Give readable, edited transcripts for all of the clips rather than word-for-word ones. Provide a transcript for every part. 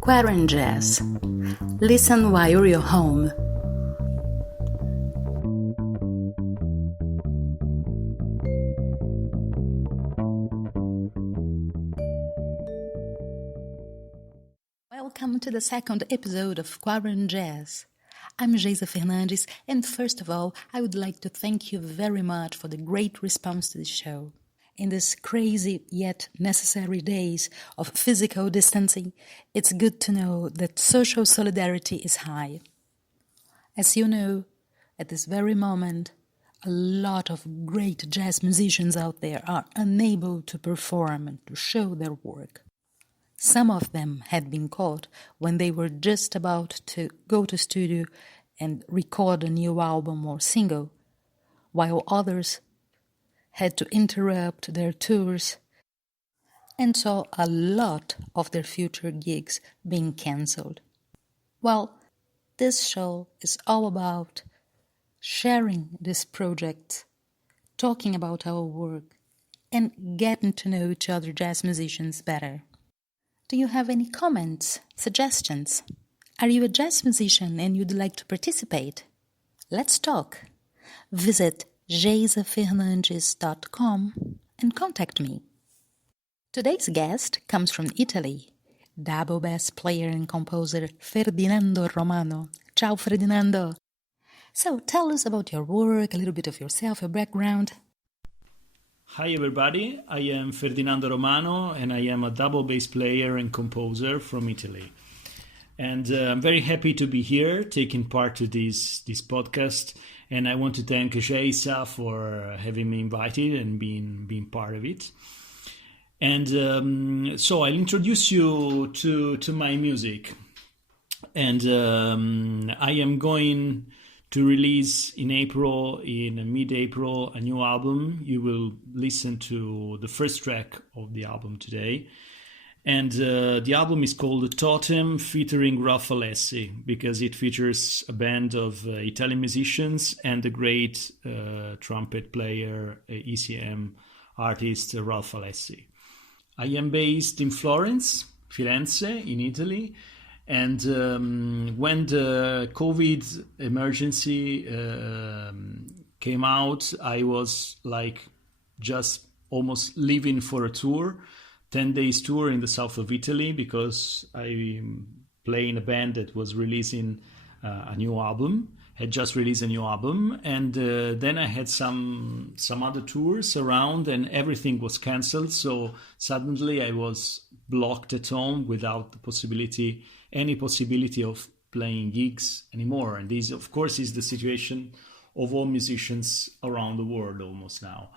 QuaranJazz. Listen while you're home. Welcome to the second episode of QuaranJazz. I'm Geisa Fernandes, and first of all, I would like to thank you very much for the great response to the show. In these crazy yet necessary days of physical distancing, it's good to know that social solidarity is high. As you know, at this very moment, a lot of great jazz musicians out there are unable to perform and to show their work. Some of them had been caught when they were just about to go to studio and record a new album or single, while others had to interrupt their tours and saw a lot of their future gigs being cancelled. Well, this show is all about sharing this project, talking about our work, and getting to know each other jazz musicians better. Do you have any comments, suggestions? Are you a jazz musician and you'd like to participate? Let's talk. Visit geisafernandes.com and contact me. Today's guest comes from Italy, double bass player and composer Ferdinando Romano. Ciao, Ferdinando. So tell us about your work, a little bit of yourself, your background. Hi everybody, I am Ferdinando Romano and I am a double bass player and composer from Italy. And I'm very happy to be here taking part to this podcast. And I want to thank Geisa for having me invited and being part of it. And so I'll introduce you to my music. And I am going to release in mid-April, a new album. You will listen to the first track of the album today. And the album is called Totem featuring Ralph Alessi because it features a band of Italian musicians and the great trumpet player, ECM artist Ralph Alessi. I am based in Florence, Firenze, in Italy. And when the COVID emergency came out, I was just almost leaving for a tour. 10 days tour in the south of Italy because I play in a band that was releasing had just released a new album. And then I had some other tours around and everything was cancelled. So suddenly I was blocked at home without any possibility of playing gigs anymore. And this, of course, is the situation of all musicians around the world almost now.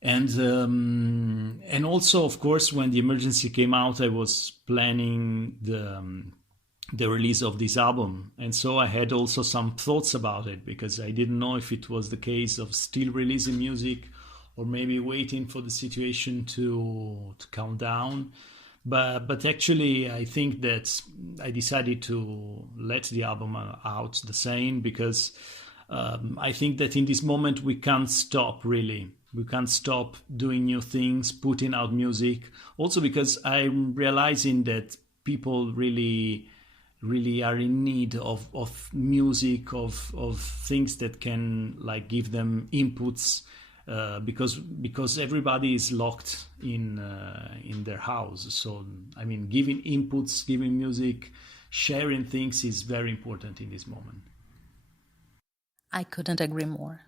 And also, of course, when the emergency came out, I was planning the release of this album. And so I had also some thoughts about it because I didn't know if it was the case of still releasing music or maybe waiting for the situation to calm down. But actually, I think that I decided to let the album out the same because I think that in this moment we can't stop, really. We can't stop doing new things, putting out music. Also because I'm realizing that people really are in need of music, of things that can give them inputs, because everybody is locked in their house. So I mean, giving inputs, giving music, sharing things is very important in this moment. I couldn't agree more.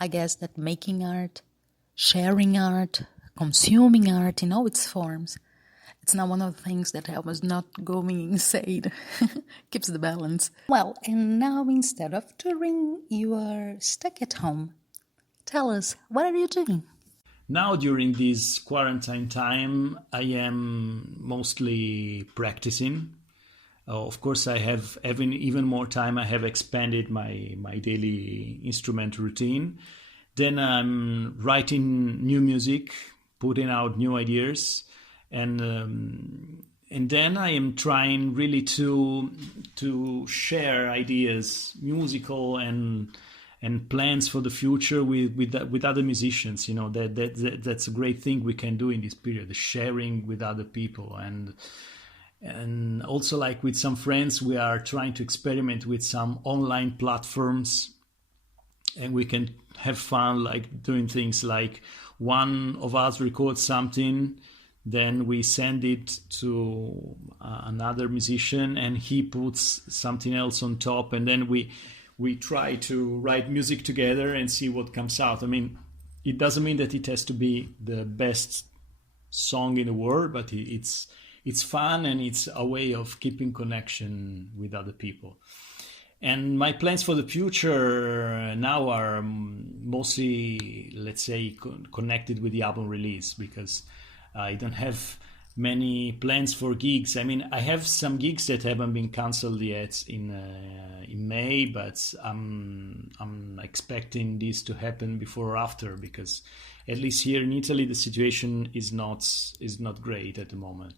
I guess that making art, sharing art, consuming art in all its forms, it's now one of the things that helps us not going insane, keeps the balance. Well, and now instead of touring, you are stuck at home. Tell us, what are you doing? Now, during this quarantine time, I am mostly practicing. Of course, I have even more time. I have expanded my daily instrument routine. Then I'm writing new music, putting out new ideas, and then I am trying really to share ideas, musical and and plans for the future with other musicians. That's a great thing we can do in this period, the sharing with other people. And also, like with some friends, we are trying to experiment with some online platforms, and we can have fun, like doing things like one of us records something, then we send it to another musician and he puts something else on top, and then we try to write music together and see what comes out. I mean, it doesn't mean that it has to be the best song in the world, but it's fun, and it's a way of keeping connection with other people. And my plans for the future now are mostly, let's say, connected with the album release, because I don't have many plans for gigs. I mean, I have some gigs that haven't been cancelled yet in May, but I'm expecting this to happen before or after, because at least here in Italy the situation is not great at the moment.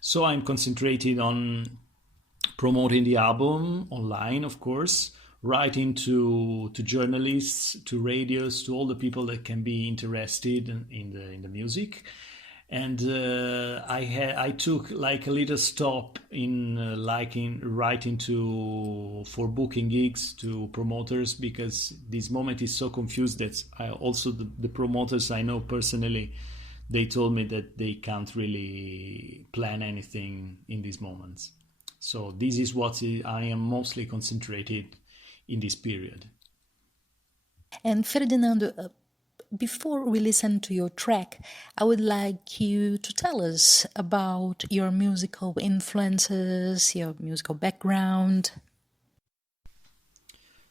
So I'm concentrated on promoting the album online, of course, writing to journalists, to radios, to all the people that can be interested in the music. And I took like a little stop in writing for booking gigs to promoters, because this moment is so confused that the promoters I know personally, they told me that they can't really plan anything in these moments. So this is what I am mostly concentrated in this period. And Ferdinando, before we listen to your track, I would like you to tell us about your musical influences, your musical background.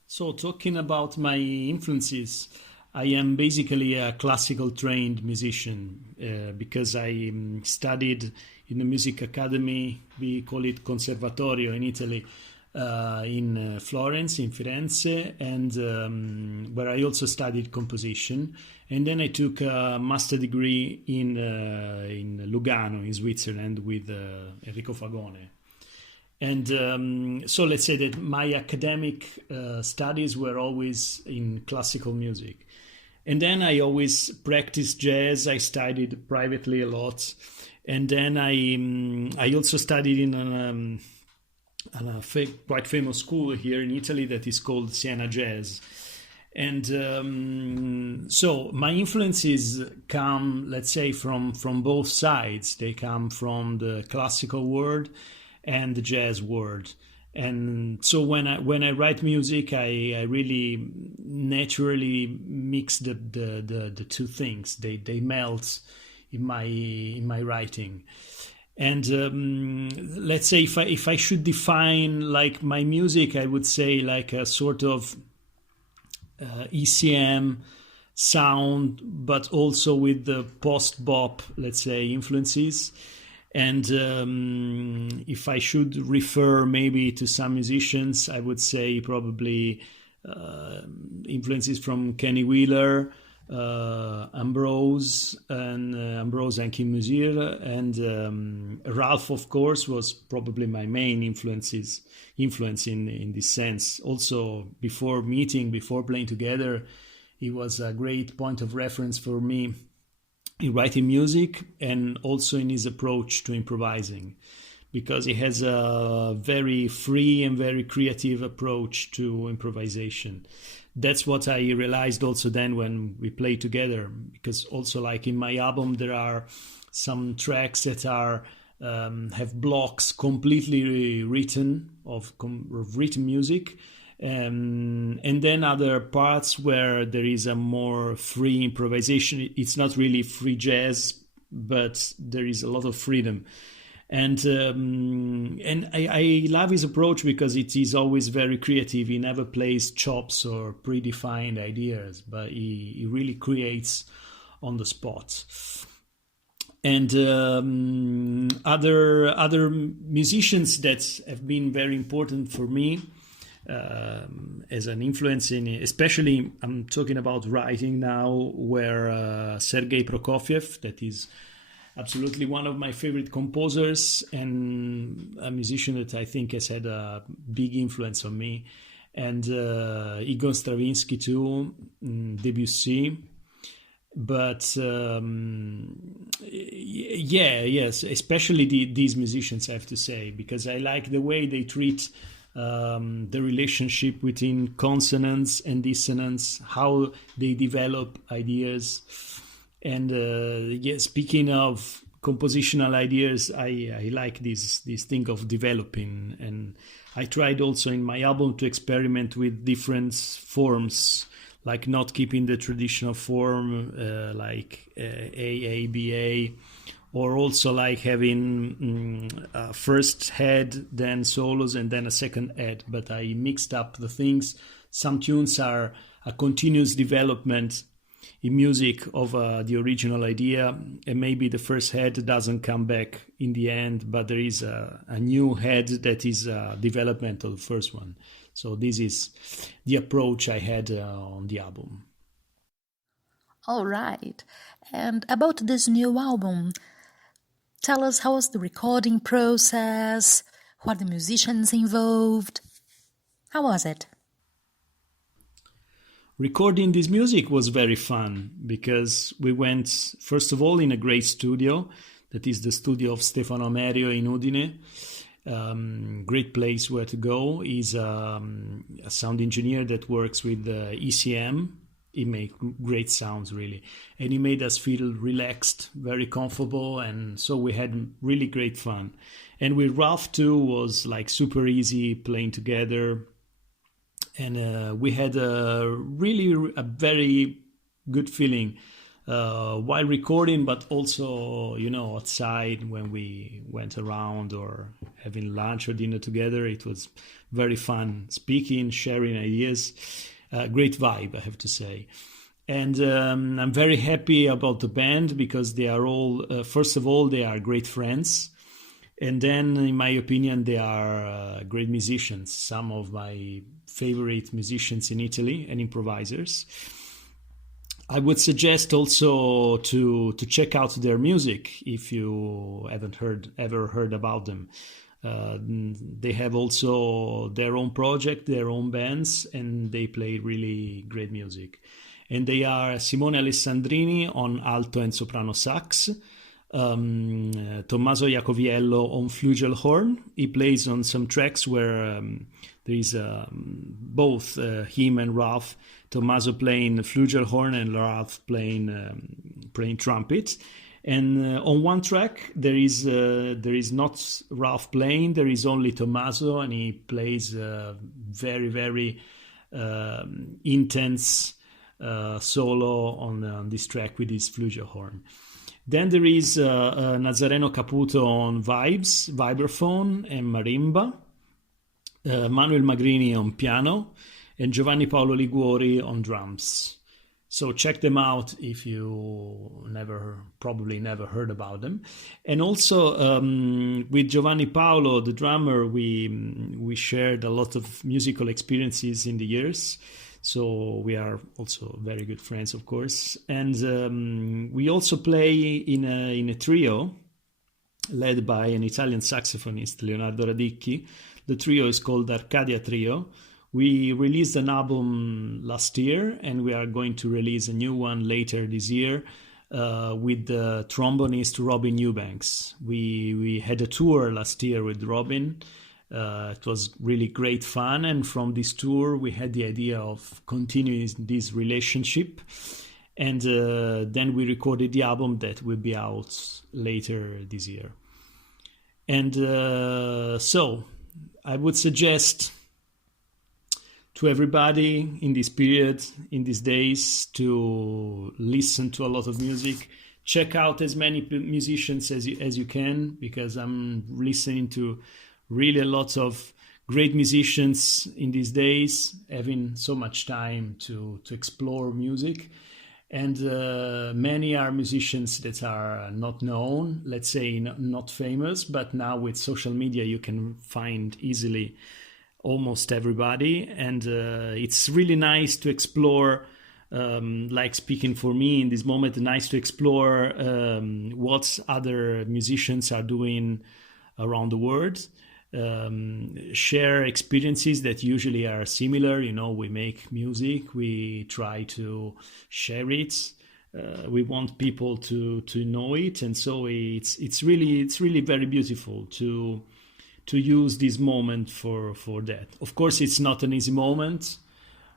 So, talking about my influences, I am basically a classical trained musician because I studied in the music academy. We call it Conservatorio in Italy, in Florence, in Firenze, and where I also studied composition. And then I took a master degree in Lugano, in Switzerland, with Enrico Fagone. And so let's say that my academic studies were always in classical music. And then I always practiced jazz. I studied privately a lot. And then I also studied in a quite famous school here in Italy that is called Siena Jazz. And so my influences come, let's say, from both sides. They come from the classical world and the jazz world. And so when I write music, I really naturally mix the two things. They melt in my writing. And let's say if I should define like my music, I would say like a sort of ECM sound, but also with the post-bop, let's say, influences. And if I should refer maybe to some musicians, I would say probably influences from Kenny Wheeler, Ambrose and Kim Musir, and Ralph, of course, was probably my main influence in this sense. Also, before playing together, he was a great point of reference for me in writing music and also in his approach to improvising, because he has a very free and very creative approach to improvisation. That's what I realized also then when we played together, because also like in my album there are some tracks that are have blocks completely written of written music, and then other parts where there is a more free improvisation. It's not really free jazz, but there is a lot of freedom. And I love his approach because it is always very creative. He never plays chops or predefined ideas, but he really creates on the spot. And other musicians that have been very important for me as an influence in, especially I'm talking about writing now, where Sergei Prokofiev, that is absolutely one of my favorite composers and a musician that I think has had a big influence on me. and Igor Stravinsky too, Debussy. But yes, especially these musicians, I have to say, because I like the way they treat the relationship between consonants and dissonance, how they develop ideas. And speaking of compositional ideas, I like this thing of developing, and I tried also in my album to experiment with different forms, like not keeping the traditional form, like AABA, or also like having first head, then solos, and then a second head. But I mixed up the things. Some tunes are a continuous development in music of the original idea, and maybe the first head doesn't come back in the end, but there is a new head that is a development of the first one. So this is the approach I had on the album. All right. And about this new album, tell us, how was the recording process? Who are the musicians involved? How was it? Recording this music was very fun because we went, first of all, in a great studio. That is the studio of Stefano Amerio in Udine. Great place where to go. He's a sound engineer that works with ECM. He makes great sounds, really. And he made us feel relaxed, very comfortable. And so we had really great fun. And with Ralph, too, was like super easy playing together. And we had a very good feeling while recording, but also, outside when we went around or having lunch or dinner together. It was very fun speaking, sharing ideas. Great vibe, I have to say. And I'm very happy about the band because they are all, first of all, they are great friends. And then, in my opinion, they are great musicians, some of my favorite musicians in Italy and improvisers. I would suggest also to check out their music if you haven't ever heard about them. They have also their own project, their own bands, and they play really great music. And they are Simone Alessandrini on alto and soprano sax, Tommaso Iacoviello on flugelhorn. He plays on some tracks where there is both him and Ralph, Tommaso playing flugelhorn and Ralph playing trumpet. And on one track there is not Ralph playing, there is only Tommaso, and he plays very, very intense solo on this track with his flugelhorn. Then there is Nazareno Caputo on vibes, vibraphone and marimba, Manuel Magrini on piano, and Giovanni Paolo Liguori on drums. So check them out if you probably never heard about them. And also with Giovanni Paolo, the drummer, we shared a lot of musical experiences in the years. So we are also very good friends, of course. And we also play in a trio led by an Italian saxophonist, Leonardo Radicchi. The trio is called Arcadia Trio. We released an album last year, and we are going to release a new one later this year with the trombonist Robin Eubanks. We had a tour last year with Robin. It was really great fun, and from this tour we had the idea of continuing this relationship, and then we recorded the album that will be out later this year. And so I would suggest to everybody in this period, in these days, to listen to a lot of music. Check out as many musicians as you can, because I'm listening to really a lot of great musicians in these days, having so much time to explore music. And many are musicians that are not known, let's say not famous, but now with social media you can find easily almost everybody. And it's really nice to explore, like speaking for me in this moment, nice to explore what other musicians are doing around the world. share experiences that usually are similar. We make music, we try to share it. We want people to know it, and so it's really very beautiful to use this moment for that. Of course, it's not an easy moment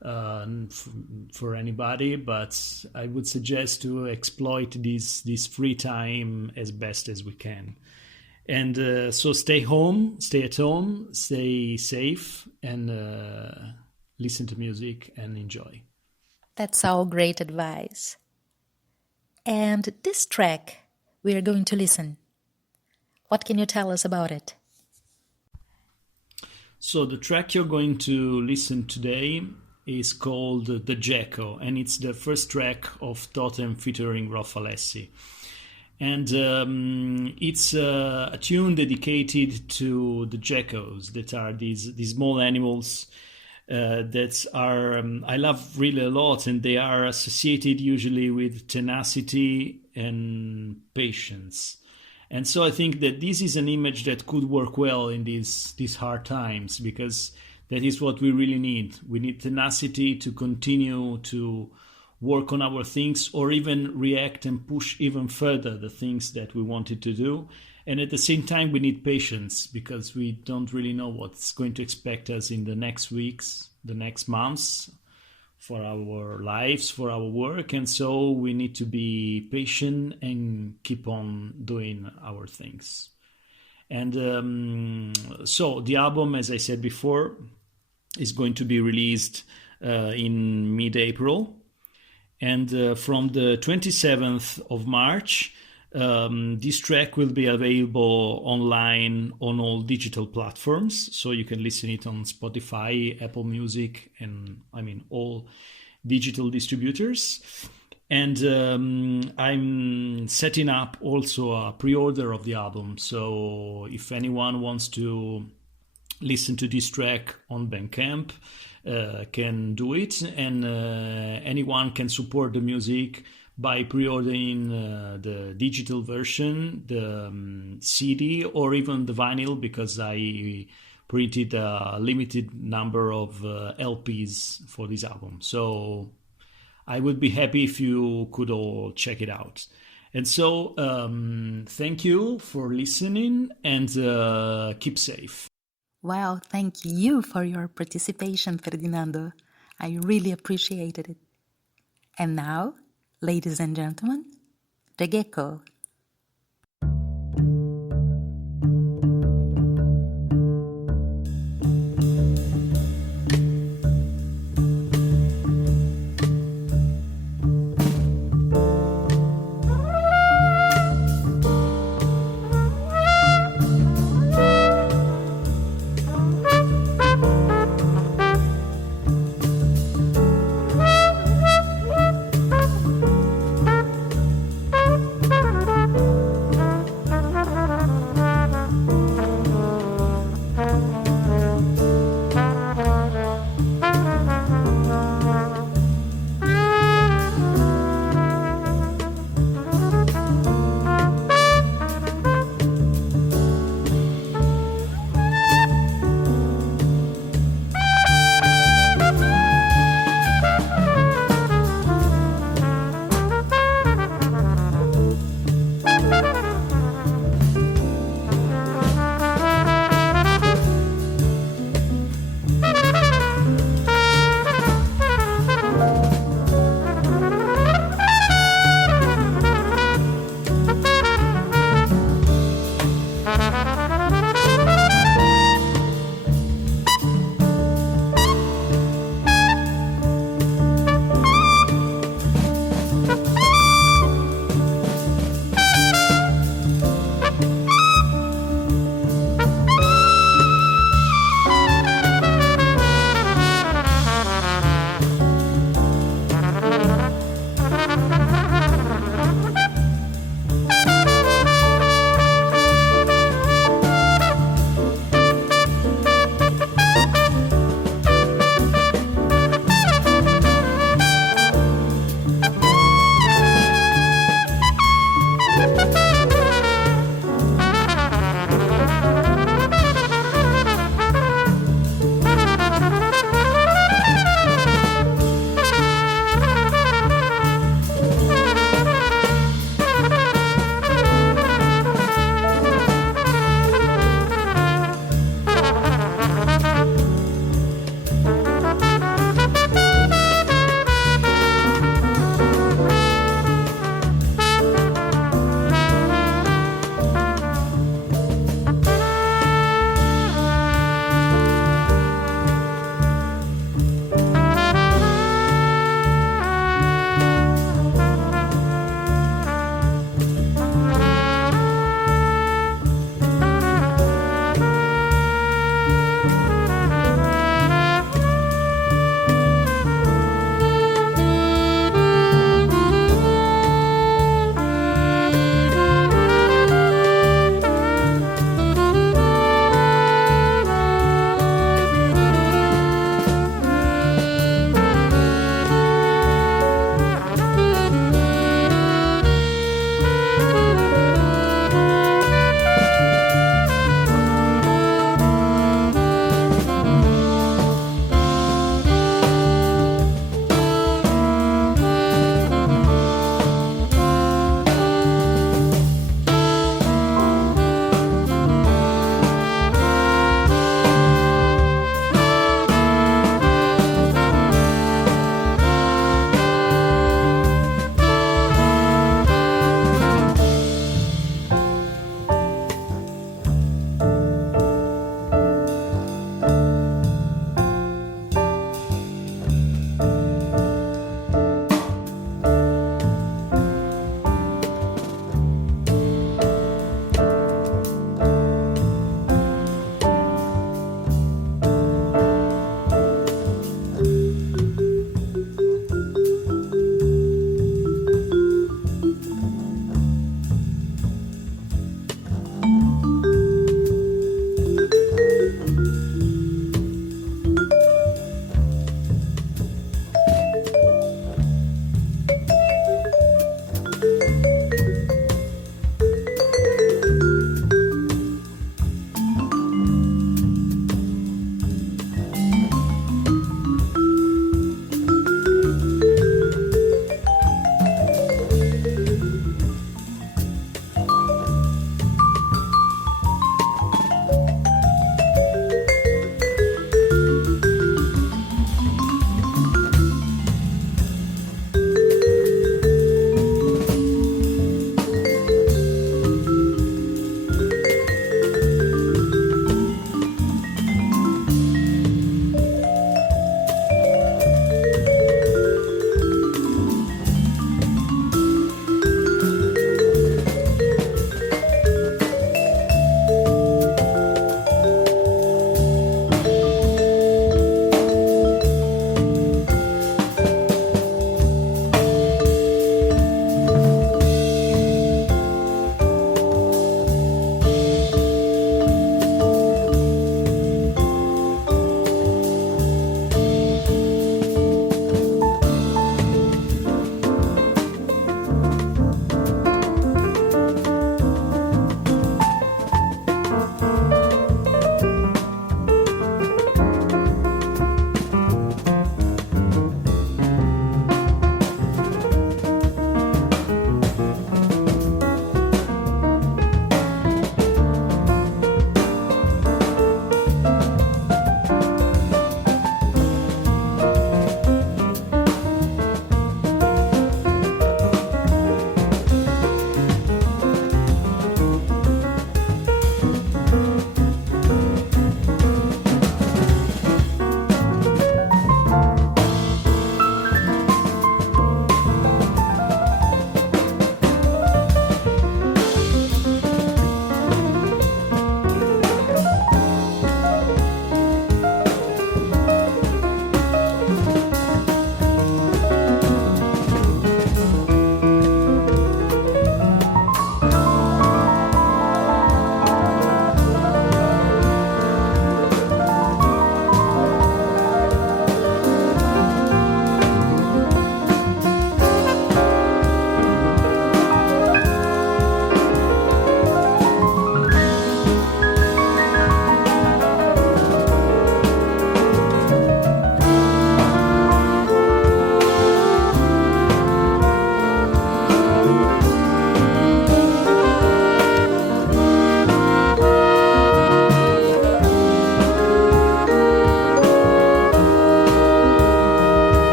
for anybody, but I would suggest to exploit this free time as best as we can. And so stay at home, stay safe, and listen to music and enjoy. That's all great advice. And this track we are going to listen, what can you tell us about it? So the track you're going to listen today is called The Gecko, and it's the first track of Totem featuring Rafalessi. And it's a tune dedicated to the geckos, that are these small animals that are I love really a lot, and they are associated usually with tenacity and patience. And so I think that this is an image that could work well in these hard times, because that is what we really need. We need tenacity to continue to work on our things, or even react and push even further the things that we wanted to do. And at the same time, we need patience, because we don't really know what's going to expect us in the next weeks, the next months, for our lives, for our work. And so we need to be patient and keep on doing our things. And so the album, as I said before, is going to be released in mid-April. And from the 27th of March, this track will be available online on all digital platforms. So you can listen it on Spotify, Apple Music, and all digital distributors. And I'm setting up also a pre-order of the album. So if anyone wants to listen to this track on Bandcamp, can do it, and anyone can support the music by pre-ordering the digital version, the CD, or even the vinyl, because I printed a limited number of LPs for this album. So I would be happy if you could all check it out. And so thank you for listening, and keep safe. Well, thank you for your participation, Ferdinando. I really appreciated it. And now, ladies and gentlemen, the gecko.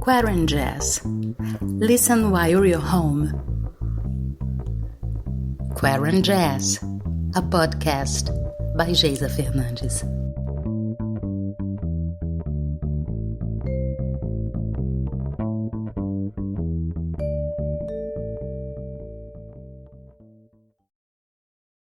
QuaranJazz. Listen while you're home. QuaranJazz, a podcast by Geisa Fernandes.